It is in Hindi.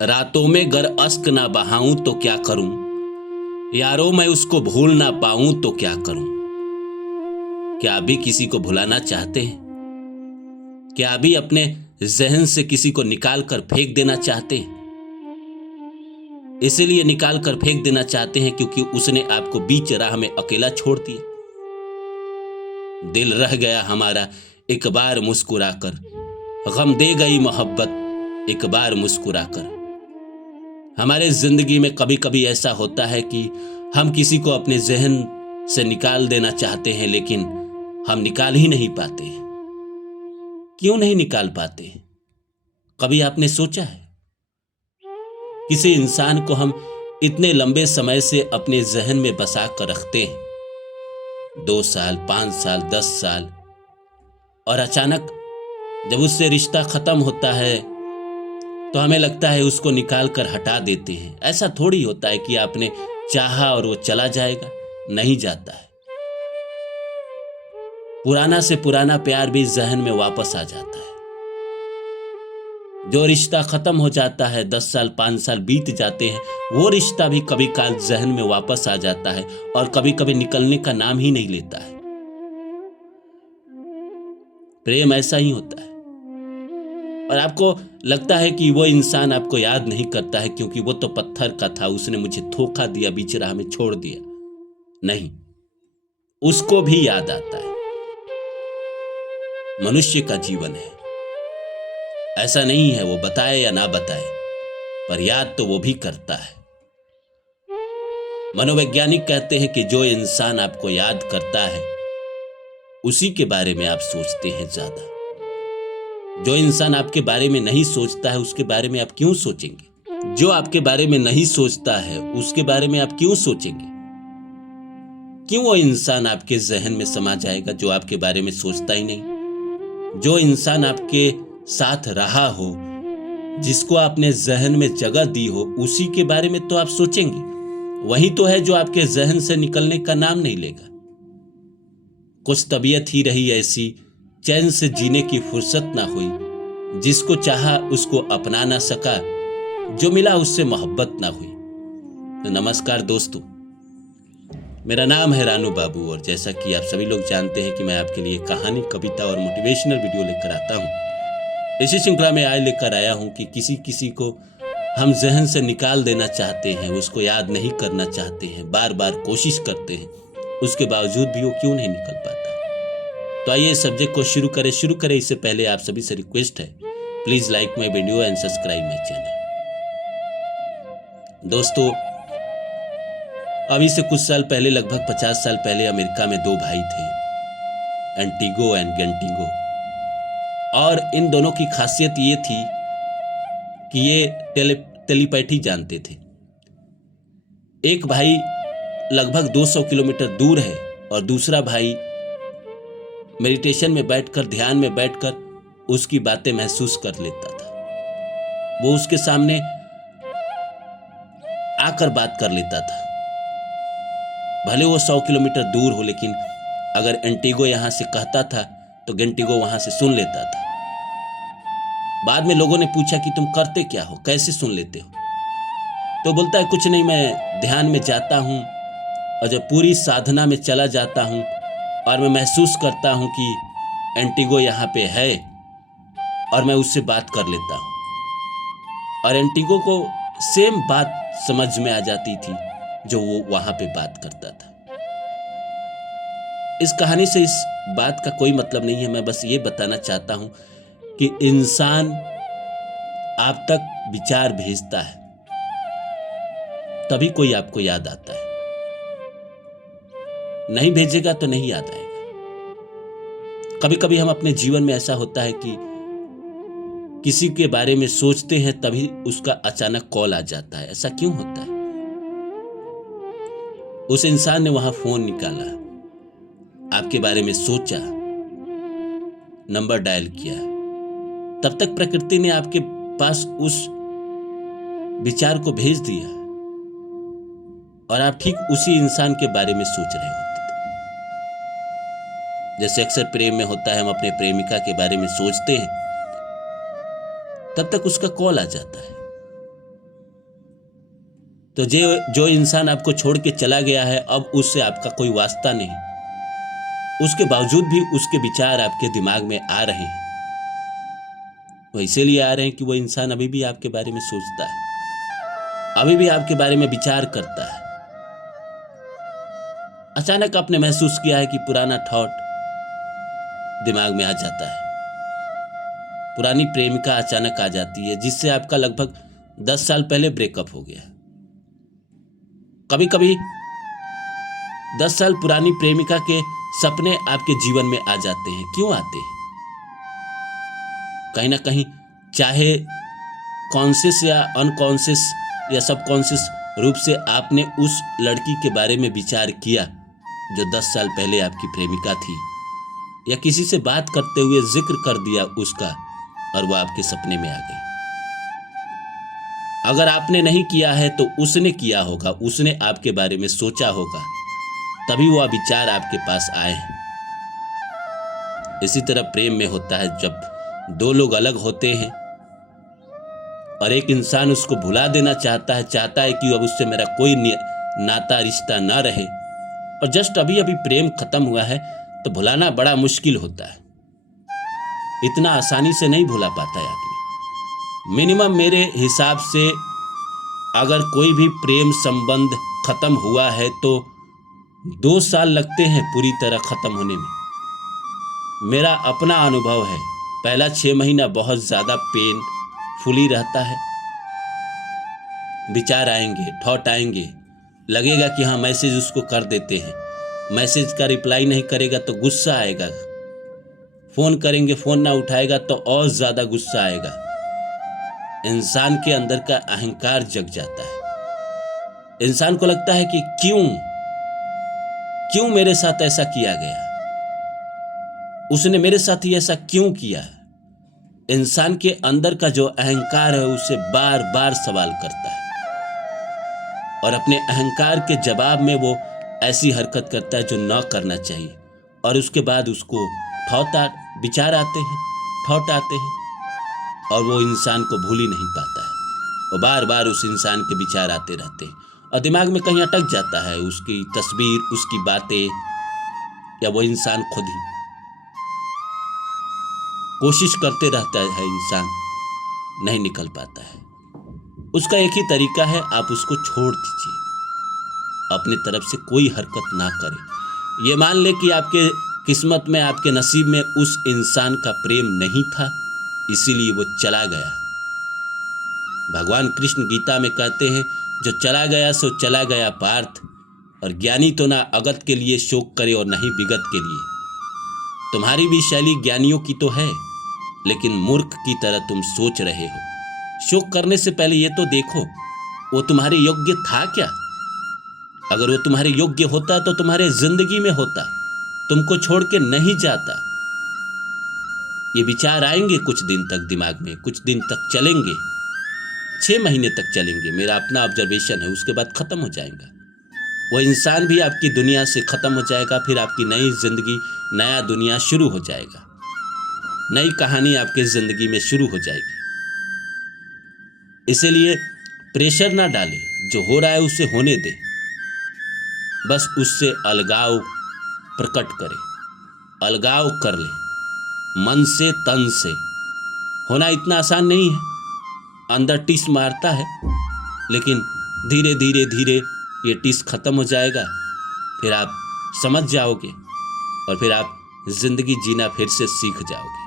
रातों में गर अश्क ना बहाऊं तो क्या करूं, यारों मैं उसको भूल ना पाऊं तो क्या करूं। क्या अभी किसी को भुलाना चाहते हैं? क्या अभी अपने जहन से किसी को निकाल कर फेंक देना चाहते हैं? इसीलिए निकाल कर फेंक देना चाहते हैं क्योंकि उसने आपको बीच राह में अकेला छोड़ दिया। दिल रह गया हमारा एक बार मुस्कुराकर, गम दे गई मोहब्बत एक बार मुस्कुराकर। हमारे जिंदगी में कभी कभी ऐसा होता है कि हम किसी को अपने जहन से निकाल देना चाहते हैं, लेकिन हम निकाल ही नहीं पाते। क्यों नहीं निकाल पाते? कभी आपने सोचा है? किसी इंसान को हम इतने लंबे समय से अपने जहन में बसा कर रखते हैं, 2 साल, 5 साल, 10 साल, और अचानक जब उससे रिश्ता खत्म होता है तो हमें लगता है उसको निकाल कर हटा देते हैं। ऐसा थोड़ी होता है कि आपने चाहा और वो चला जाएगा, नहीं जाता है। पुराना से पुराना प्यार भी जहन में वापस आ जाता है। जो रिश्ता खत्म हो जाता है, 10 साल 5 साल बीत जाते हैं, वो रिश्ता भी कभी काल जहन में वापस आ जाता है और कभी कभी निकलने का नाम ही नहीं लेता है। प्रेम ऐसा ही होता है। और आपको लगता है कि वो इंसान आपको याद नहीं करता है क्योंकि वो तो पत्थर का था, उसने मुझे धोखा दिया, बीच राह में छोड़ दिया। नहीं, उसको भी याद आता है। मनुष्य का जीवन है, ऐसा नहीं है वो बताए या ना बताए, पर याद तो वो भी करता है। मनोवैज्ञानिक कहते हैं कि जो इंसान आपको याद करता है उसी के बारे में आप सोचते हैं ज्यादा। जो इंसान आपके बारे में नहीं सोचता है उसके बारे में आप क्यों सोचेंगे? जो आपके बारे में नहीं सोचता है उसके बारे में आप क्यों सोचेंगे? क्यों वो इंसान आपके जहन में समा जाएगा जो आपके बारे में सोचता ही नहीं? जो इंसान आपके साथ रहा हो, जिसको आपने जहन में जगह दी हो, उसी के बारे में तो आप सोचेंगे। वही तो है जो आपके जहन से निकलने का नाम नहीं लेगा। कुछ तबीयत ही रही ऐसी, चैन से जीने की फुर्सत ना हुई, जिसको चाहा उसको अपना ना सका, जो मिला उससे मोहब्बत ना हुई। तो नमस्कार दोस्तों, मेरा नाम है रानू बाबू और जैसा कि आप सभी लोग जानते हैं कि मैं आपके लिए कहानी, कविता और मोटिवेशनल वीडियो लेकर आता हूँ। इसी श्रृंखला में आज लेकर आया हूँ कि किसी किसी को हम जहन से निकाल देना चाहते हैं, उसको याद नहीं करना चाहते हैं, बार बार कोशिश करते हैं, उसके बावजूद भी वो क्यों नहीं निकल पाता। तो आइए सब्जेक्ट को शुरू करें। इससे पहले आप सभी से रिक्वेस्ट है, please like my video and subscribe my channel. दोस्तों, अभी से कुछ साल पहले, लगभग 50 साल पहले, अमेरिका में 2 भाई थे, एंटीगो एंड गेंटीगो। और इन दोनों की खासियत ये थी कि ये टेलीपैथी जानते थे। एक भाई लगभग 200 किलोमीटर दूर है और दूसरा भाई मेडिटेशन में बैठकर, ध्यान में बैठकर उसकी बातें महसूस कर लेता था। वो उसके सामने आकर बात कर लेता था, भले वो 100 किलोमीटर दूर हो, लेकिन अगर एंटीगो यहां से कहता था तो गेंटीगो वहां से सुन लेता था। बाद में लोगों ने पूछा कि तुम करते क्या हो, कैसे सुन लेते हो? तो बोलता है, कुछ नहीं, मैं ध्यान में जाता हूं और जब पूरी साधना में चला जाता हूं और मैं महसूस करता हूं कि एंटीगो यहाँ पे है और मैं उससे बात कर लेता हूं। और एंटीगो को सेम बात समझ में आ जाती थी जो वो वहां पे बात करता था। इस कहानी से इस बात का कोई मतलब नहीं है, मैं बस ये बताना चाहता हूं कि इंसान आप तक विचार भेजता है, तभी कोई आपको याद आता है। नहीं भेजेगा तो नहीं याद आएगा। कभी कभी हम अपने जीवन में, ऐसा होता है कि किसी के बारे में सोचते हैं तभी उसका अचानक कॉल आ जाता है। ऐसा क्यों होता है? उस इंसान ने वहां फोन निकाला, आपके बारे में सोचा, नंबर डायल किया, तब तक प्रकृति ने आपके पास उस विचार को भेज दिया और आप ठीक उसी इंसान के बारे में सोच रहे होते थे। जैसे अक्सर प्रेम में होता है, हम अपने प्रेमिका के बारे में सोचते हैं, तब तक उसका कॉल आ जाता है तो जो इंसान आपको छोड़ के चला गया है, अब उससे आपका कोई वास्ता नहीं, उसके बावजूद भी उसके विचार आपके दिमाग में आ रहे हैं। वो इसीलिए आ रहे हैं कि वो इंसान अभी भी आपके बारे में सोचता है, अभी भी आपके बारे में विचार करता है। अचानक आपने महसूस किया है कि पुराना थॉट दिमाग में आ जाता है, पुरानी प्रेमिका अचानक आ जाती है जिससे आपका लगभग 10 साल पहले ब्रेकअप हो गया। कभी कभी 10 साल पुरानी प्रेमिका के सपने आपके जीवन में आ जाते हैं। क्यों आते हैं? कहीं ना कहीं, चाहे कॉन्शियस या अनकॉन्शियस या सबकॉन्शियस रूप से, आपने उस लड़की के बारे में विचार किया जो 10 साल पहले आपकी प्रेमिका थी, या किसी से बात करते हुए जिक्र कर दिया उसका और वो आपके सपने में आ गई। अगर आपने नहीं किया है तो उसने किया होगा, उसने आपके बारे में सोचा होगा, तभी वह विचार आपके पास आए हैं। इसी तरह प्रेम में होता है, जब दो लोग अलग होते हैं और एक इंसान उसको भुला देना चाहता है कि अब उससे मेरा कोई नाता रिश्ता ना रहे, और जस्ट अभी अभी प्रेम खत्म हुआ है, तो भुलाना बड़ा मुश्किल होता है। इतना आसानी से नहीं भुला पाता है आदमी। मिनिमम मेरे हिसाब से अगर कोई भी प्रेम संबंध खत्म हुआ है तो 2 साल लगते हैं पूरी तरह खत्म होने में। मेरा अपना अनुभव है, पहला 6 महीना बहुत ज्यादा पेनफुली रहता है। विचार आएंगे, थॉट आएंगे, लगेगा कि हाँ मैसेज उसको कर देते हैं, मैसेज का रिप्लाई नहीं करेगा तो गुस्सा आएगा, फोन करेंगे फोन ना उठाएगा तो और ज्यादा गुस्सा आएगा। इंसान के अंदर का अहंकार जग जाता है। इंसान को लगता है कि क्यों मेरे साथ ऐसा किया गया, उसने मेरे साथ ही ऐसा क्यों किया। इंसान के अंदर का जो अहंकार है उसे बार बार सवाल करता है, और अपने अहंकार के जवाब में वो ऐसी हरकत करता है जो ना करना चाहिए, और उसके बाद उसको विचार आते हैं, थॉट आते हैं, और वो इंसान को भूल ही नहीं पाता है। वो बार बार उस इंसान के विचार आते रहते हैं और दिमाग में कहीं अटक जाता है उसकी तस्वीर, उसकी बातें, या वो इंसान खुद ही कोशिश करते रहता है। इंसान नहीं निकल पाता है। उसका एक ही तरीका है, आप उसको छोड़ दीजिए, अपनी तरफ से कोई हरकत ना करें। ये मान ले कि आपके किस्मत में, आपके नसीब में उस इंसान का प्रेम नहीं था, इसीलिए वो चला गया। भगवान कृष्ण गीता में कहते हैं, जो चला गया सो चला गया पार्थ, और ज्ञानी तो ना अगत के लिए शोक करे और नहीं विगत के लिए। तुम्हारी भी शैली ज्ञानियों की तो है, लेकिन मूर्ख की तरह तुम सोच रहे हो। शोक करने से पहले ये तो देखो वो तुम्हारे योग्य था क्या। अगर वो तुम्हारे योग्य होता तो तुम्हारे जिंदगी में होता, तुमको छोड़ के नहीं जाता। ये विचार आएंगे कुछ दिन तक दिमाग में, कुछ दिन तक चलेंगे, 6 महीने तक चलेंगे, मेरा अपना ऑब्जर्वेशन है। उसके बाद खत्म हो जाएगा। वो इंसान भी आपकी दुनिया से खत्म हो जाएगा, फिर आपकी नई जिंदगी, नया दुनिया शुरू हो जाएगा, नई कहानी आपके जिंदगी में शुरू हो जाएगी। इसीलिए प्रेशर ना डाले, जो हो रहा है उसे होने दे, बस उससे अलगाव प्रकट करे, अलगाव कर ले, मन से तन से। होना इतना आसान नहीं है, अंदर टिस मारता है, लेकिन धीरे धीरे धीरे ये टिस खत्म हो जाएगा, फिर आप समझ जाओगे और फिर आप जिंदगी जीना फिर से सीख जाओगे।